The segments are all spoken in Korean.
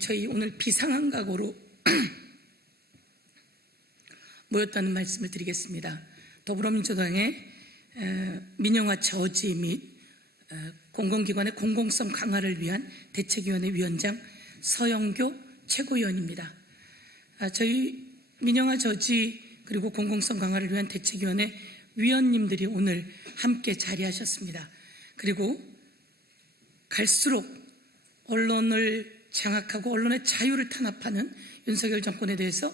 저희 오늘 비상한 각오로 모였다는 말씀을 드리겠습니다. 더불어민주당의 민영화 저지 및 공공기관의 공공성 강화를 위한 대책위원회 위원장 서영교 최고위원입니다. 저희 민영화 저지 그리고 공공성 강화를 위한 대책위원회 위원님들이 오늘 함께 자리하셨습니다. 그리고 갈수록 언론을 장악하고 언론의 자유를 탄압하는 윤석열 정권에 대해서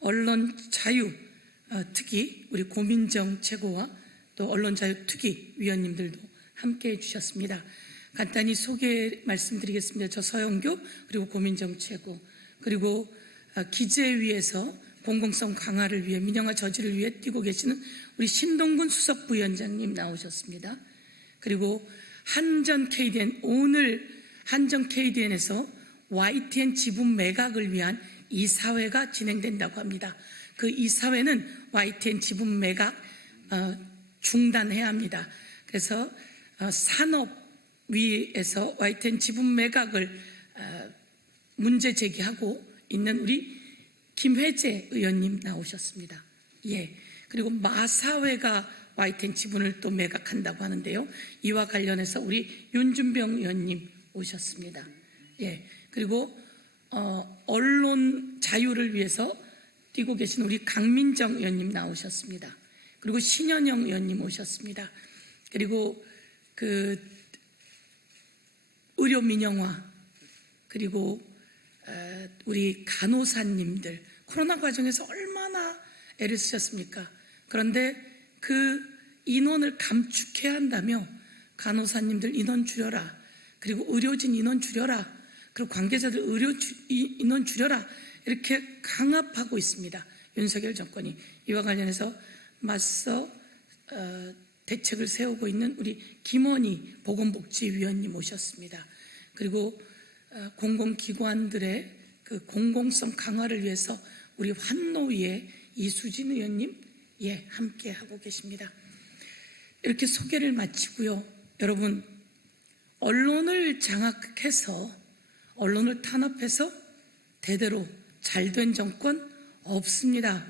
언론 자유 특위 우리 고민정 최고와 또 언론 자유 특위 위원님들도 함께 해주셨습니다. 간단히 소개 말씀드리겠습니다. 저 서영교 그리고 고민정 최고 그리고 기재위에서 공공성 강화를 위해 민영화 저지를 위해 뛰고 계시는 우리 신동근 수석부위원장님 나오셨습니다. 그리고 한전 KDN 오늘 한전 KDN에서 YTN 지분 매각을 위한 이사회가 진행된다고 합니다. 그 이사회는 YTN 지분 매각 중단해야 합니다. 그래서 산업위에서 YTN 지분 매각을 문제 제기하고 있는 우리 김회재 의원님 나오셨습니다. 그리고 마사회가 YTN 지분을 또 매각한다고 하는데요. 이와 관련해서 우리 윤준병 의원님 오셨습니다. 그리고 언론 자유를 위해서 뛰고 계신 우리 강민정 의원님 나오셨습니다. 그리고 신현영 의원님 오셨습니다. 그리고 의료 민영화 그리고 우리 간호사님들 코로나 과정에서 얼마나 애를 쓰셨습니까? 그런데 그 인원을 감축해야 한다며 간호사님들 인원 줄여라, 그리고 의료진 인원 줄여라, 그리고 관계자들 의료 인원 줄여라 이렇게 강압하고 있습니다. 윤석열 정권이. 이와 관련해서 맞서 대책을 세우고 있는 우리 김원희 보건복지위원님 오셨습니다. 그리고 공공기관들의 그 공공성 강화를 위해서 우리 환노위의 이수진 의원님 함께 하고 계십니다. 이렇게 소개를 마치고요. 여러분, 언론을 장악해서 언론을 탄압해서 대대로 잘된 정권 없습니다.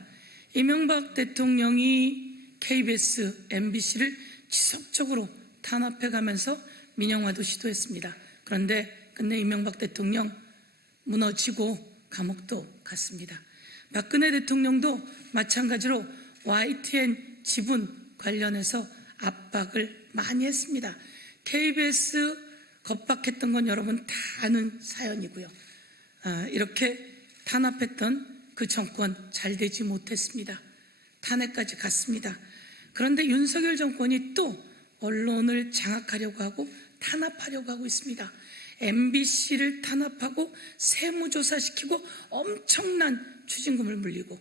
이명박 대통령이 KBS, MBC를 지속적으로 탄압해가면서 민영화도 시도했습니다. 그런데 끝내 이명박 대통령 무너지고 감옥도 갔습니다. 박근혜 대통령도 마찬가지로 YTN 지분 관련해서 압박을 많이 했습니다. KBS 겁박했던 건 여러분 다 아는 사연이고요. 이렇게 탄압했던 그 정권 잘 되지 못했습니다. 탄핵까지 갔습니다. 그런데 윤석열 정권이 또 언론을 장악하려고 하고 탄압하려고 하고 있습니다. MBC를 탄압하고 세무조사시키고 엄청난 추징금을 물리고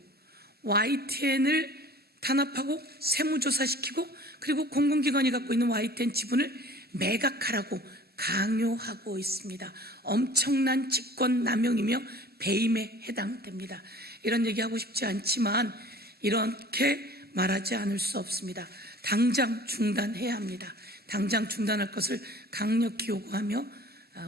YTN을 탄압하고 세무조사시키고 그리고 공공기관이 갖고 있는 YTN 지분을 매각하라고 강요하고 있습니다. 엄청난 직권남용이며 배임에 해당됩니다. 이런 얘기하고 싶지 않지만 이렇게 말하지 않을 수 없습니다. 당장 중단해야 합니다. 당장 중단할 것을 강력히 요구하며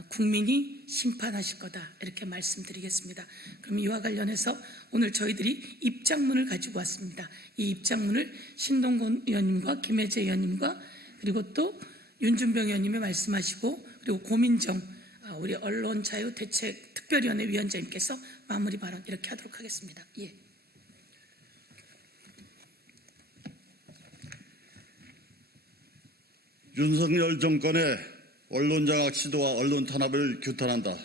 국민이 심판하실 거다 이렇게 말씀드리겠습니다. 그럼 이와 관련해서 오늘 저희들이 입장문을 가지고 왔습니다. 이 입장문을 신동근 의원님과 김혜재 의원님과 그리고 또 윤준병 의원님이 말씀하시고 그리고 고민정 우리 언론자유대책 특별위원회 위원장님께서 마무리 발언 이렇게 하도록 하겠습니다. 윤석열 정권의 언론장악 시도와 언론 탄압을 규탄한다.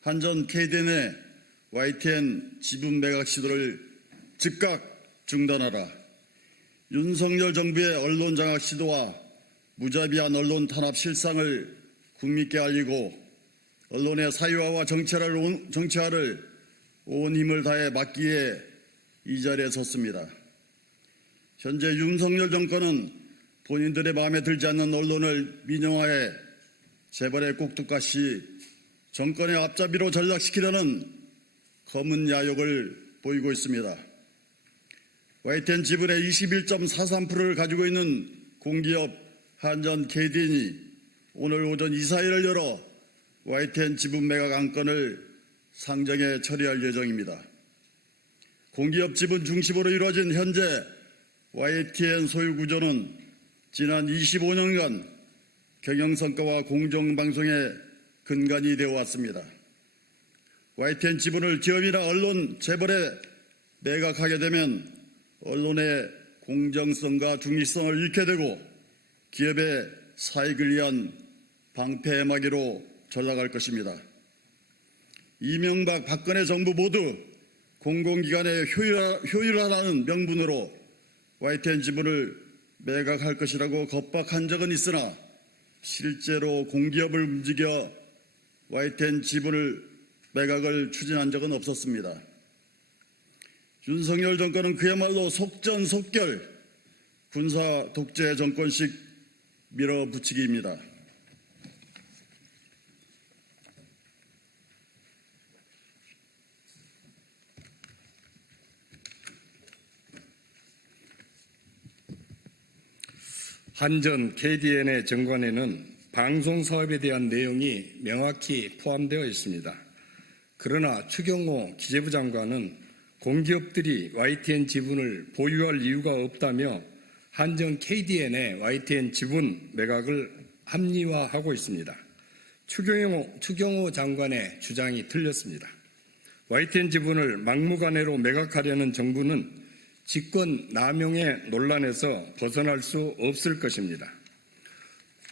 한전 KDN의 YTN 지분 매각 시도를 즉각 중단하라. 윤석열 정부의 언론장악 시도와 무자비한 언론 탄압 실상을 국민께 알리고 언론의 사유화와 정치화를 온 힘을 다해 막기 위해 이 자리에 섰습니다. 현재 윤석열 정권은 본인들의 마음에 들지 않는 언론을 민영화해 재벌의 꼭두가시 정권의 앞잡이로 전락시키려는 검은 야욕을 보이고 있습니다. YTN 지분의 21.43%를 가지고 있는 공기업 한전 KDN이 오늘 오전 이사회를 열어 YTN 지분 매각 안건을 상정해 처리할 예정입니다. 공기업 지분 중심으로 이루어진 현재 YTN 소유 구조는 지난 25년간 경영성과와 공정방송의 근간이 되어 왔습니다. YTN 지분을 기업이나 언론 재벌에 매각하게 되면 언론의 공정성과 중립성을 잃게 되고 기업의 사익을 위한 방패막이로 전락할 것입니다. 이명박, 박근혜 정부 모두 공공기관의 효율화라는 명분으로 YTN 지분을 매각할 것이라고 겁박한 적은 있으나 실제로 공기업을 움직여 YTN 지분을 매각을 추진한 적은 없었습니다. 윤석열 정권은 그야말로 속전속결 군사 독재 정권식 밀어붙이기입니다. 한전 KDN의 정관에는 방송사업에 대한 내용이 명확히 포함되어 있습니다. 그러나 추경호 기재부 장관은 공기업들이 YTN 지분을 보유할 이유가 없다며 한전 KDN의 YTN 지분 매각을 합리화하고 있습니다. 추경호 장관의 주장이 틀렸습니다. YTN 지분을 막무가내로 매각하려는 정부는 직권 남용의 논란에서 벗어날 수 없을 것입니다.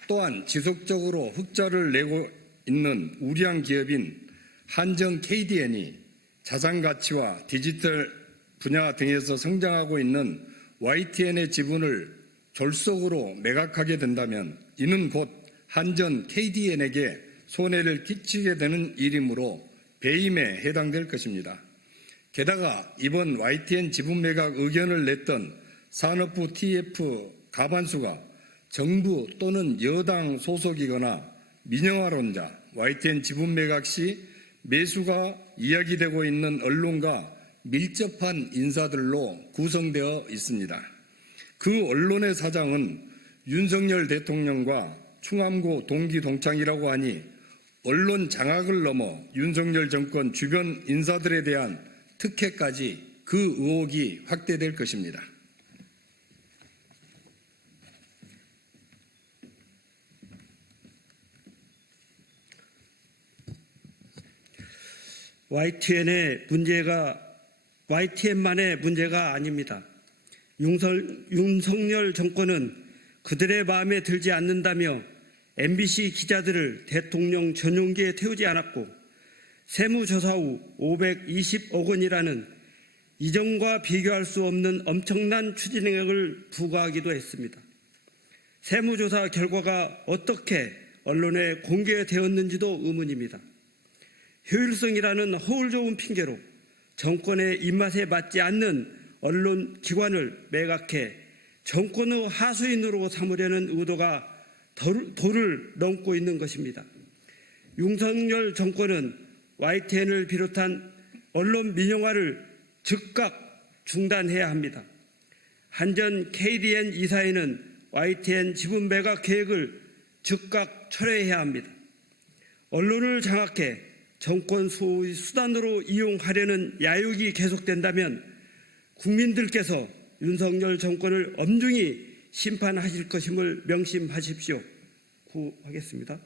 또한 지속적으로 흑자를 내고 있는 우량 기업인 한전 KDN이 자산 가치와 디지털 분야 등에서 성장하고 있는 YTN의 지분을 졸속으로 매각하게 된다면 이는 곧 한전 KDN에게 손해를 끼치게 되는 일이므로 배임에 해당될 것입니다. 게다가 이번 YTN 지분 매각 의견을 냈던 산업부 TF 가반수가 정부 또는 여당 소속이거나 민영화론자, YTN 지분 매각 시 매수가 이야기되고 있는 언론과 밀접한 인사들로 구성되어 있습니다. 그 언론의 사장은 윤석열 대통령과 충암고 동기 동창이라고 하니 언론 장악을 넘어 윤석열 정권 주변 인사들에 대한 특혜까지 그 의혹이 확대될 것입니다. YTN만의 문제가 아닙니다. 윤석열 정권은 그들의 마음에 들지 않는다며 MBC 기자들을 대통령 전용기에 태우지 않았고 세무조사 후 520억 원이라는 이전과 비교할 수 없는 엄청난 추진액을 부과하기도 했습니다. 세무조사 결과가 어떻게 언론에 공개되었는지도 의문입니다. 효율성이라는 허울 좋은 핑계로 정권의 입맛에 맞지 않는 언론 기관을 매각해 정권의 하수인으로 삼으려는 의도가 도를 넘고 있는 것입니다. 윤석열 정권은 YTN을 비롯한 언론 민영화를 즉각 중단해야 합니다. 한전 KDN 이사회는 YTN 지분 매각 계획을 즉각 철회해야 합니다. 언론을 장악해 정권 소위 수단으로 이용하려는 야욕이 계속된다면 국민들께서 윤석열 정권을 엄중히 심판하실 것임을 명심하십시오. 구하겠습니다.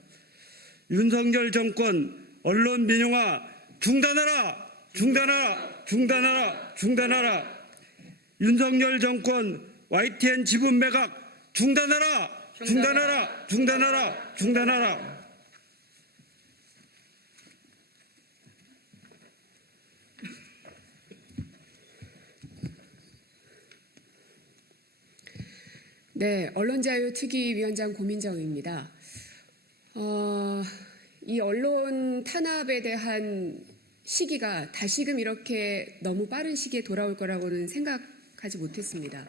윤석열 정권 언론 민영화 중단하라! 중단하라! 중단하라! 중단하라! 윤석열 정권 YTN 지분 매각 중단하라! 중단하라! 중단하라! 중단하라! 네, 언론자유특위위원장 고민정입니다. 이 언론 탄압에 대한 시기가 다시금 이렇게 너무 빠른 시기에 돌아올 거라고는 생각하지 못했습니다.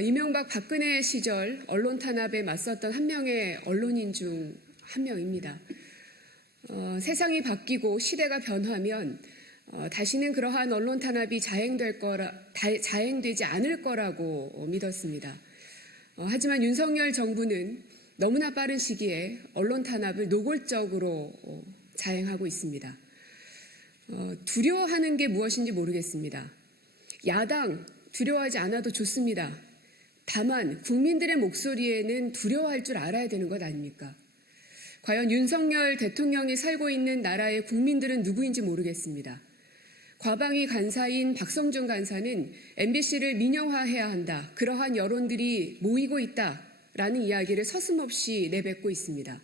이명박 박근혜 시절 언론 탄압에 맞섰던 한 명의 언론인 중 한 명입니다. 세상이 바뀌고 시대가 변하면 다시는 그러한 언론 탄압이 자행되지 않을 거라고 믿었습니다. 하지만 윤석열 정부는 너무나 빠른 시기에 언론 탄압을 노골적으로 자행하고 있습니다. 두려워하는 게 무엇인지 모르겠습니다. 야당 두려워하지 않아도 좋습니다. 다만 국민들의 목소리에는 두려워할 줄 알아야 되는 것 아닙니까? 과연 윤석열 대통령이 살고 있는 나라의 국민들은 누구인지 모르겠습니다. 과방위 간사인 박성준 간사는 MBC를 민영화해야 한다. 그러한 여론들이 모이고 있다라는 이야기를 서슴없이 내뱉고 있습니다.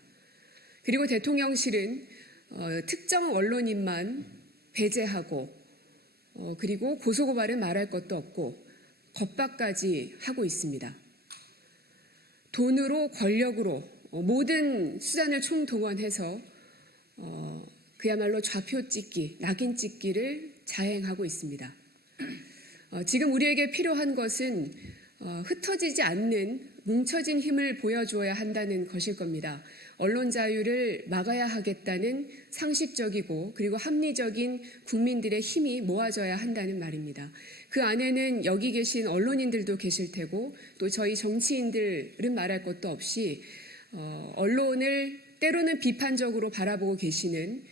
그리고 대통령실은 특정 언론인만 배제하고 그리고 고소고발은 말할 것도 없고 겁박까지 하고 있습니다. 돈으로 권력으로 모든 수단을 총동원해서 그야말로 좌표 찍기, 낙인 찍기를 자행하고 있습니다. 지금 우리에게 필요한 것은 흩어지지 않는 뭉쳐진 힘을 보여주어야 한다는 것일 겁니다. 언론 자유를 막아야 하겠다는 상식적이고 그리고 합리적인 국민들의 힘이 모아져야 한다는 말입니다. 그 안에는 여기 계신 언론인들도 계실 테고 또 저희 정치인들은 말할 것도 없이 언론을 때로는 비판적으로 바라보고 계시는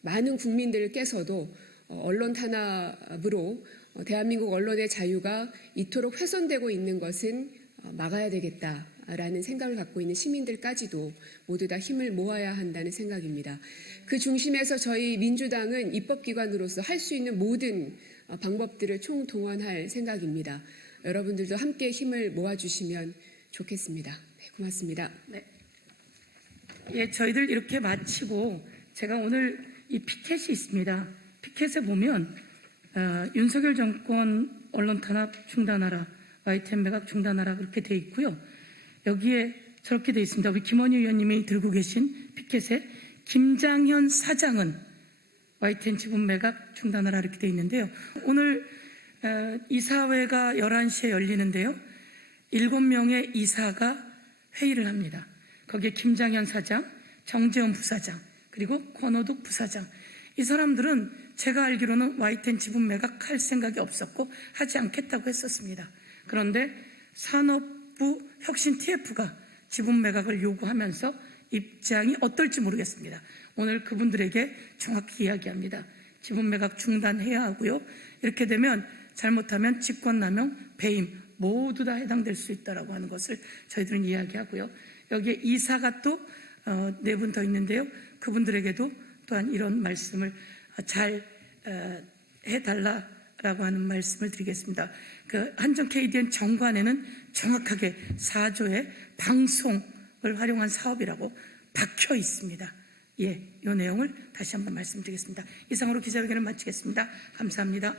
많은 국민들께서도 언론 탄압으로 대한민국 언론의 자유가 이토록 훼손되고 있는 것은 막아야 되겠다라는 생각을 갖고 있는 시민들까지도 모두 다 힘을 모아야 한다는 생각입니다. 그 중심에서 저희 민주당은 입법기관으로서 할 수 있는 모든 방법들을 총동원할 생각입니다. 여러분들도 함께 힘을 모아주시면 좋겠습니다. 네, 고맙습니다. 네. 예, 저희들 이렇게 마치고 제가 오늘 이 피켓이 있습니다. 피켓에 보면 윤석열 정권 언론 탄압 중단하라, YTN 매각 중단하라 그렇게 돼 있고요. 여기에 저렇게 돼 있습니다. 우리 김원희 의원님이 들고 계신 피켓에 김장현 사장은 YTN 지분 매각 중단하라 이렇게 돼 있는데요. 오늘 이사회가 11시에 열리는데요. 7명의 이사가 회의를 합니다. 거기에 김장현 사장, 정재원 부사장, 그리고 권오둑 부사장. 이 사람들은 제가 알기로는 YTN 지분 매각할 생각이 없었고 하지 않겠다고 했었습니다. 그런데 산업부 혁신 TF가 지분 매각을 요구하면서 입장이 어떨지 모르겠습니다. 오늘 그분들에게 정확히 이야기합니다. 지분 매각 중단해야 하고요. 이렇게 되면 잘못하면 직권남용, 배임 모두 다 해당될 수 있다라고 하는 것을 저희들은 이야기하고요. 여기에 이사가 또 4분 더 있는데요. 그분들에게도 또한 이런 말씀을 잘 해달라라고 하는 말씀을 드리겠습니다. 그 한전 KDN 정관에는 정확하게 4조의 방송을 활용한 사업이라고 박혀 있습니다. 예, 이 내용을 다시 한번 말씀드리겠습니다. 이상으로 기자회견을 마치겠습니다. 감사합니다.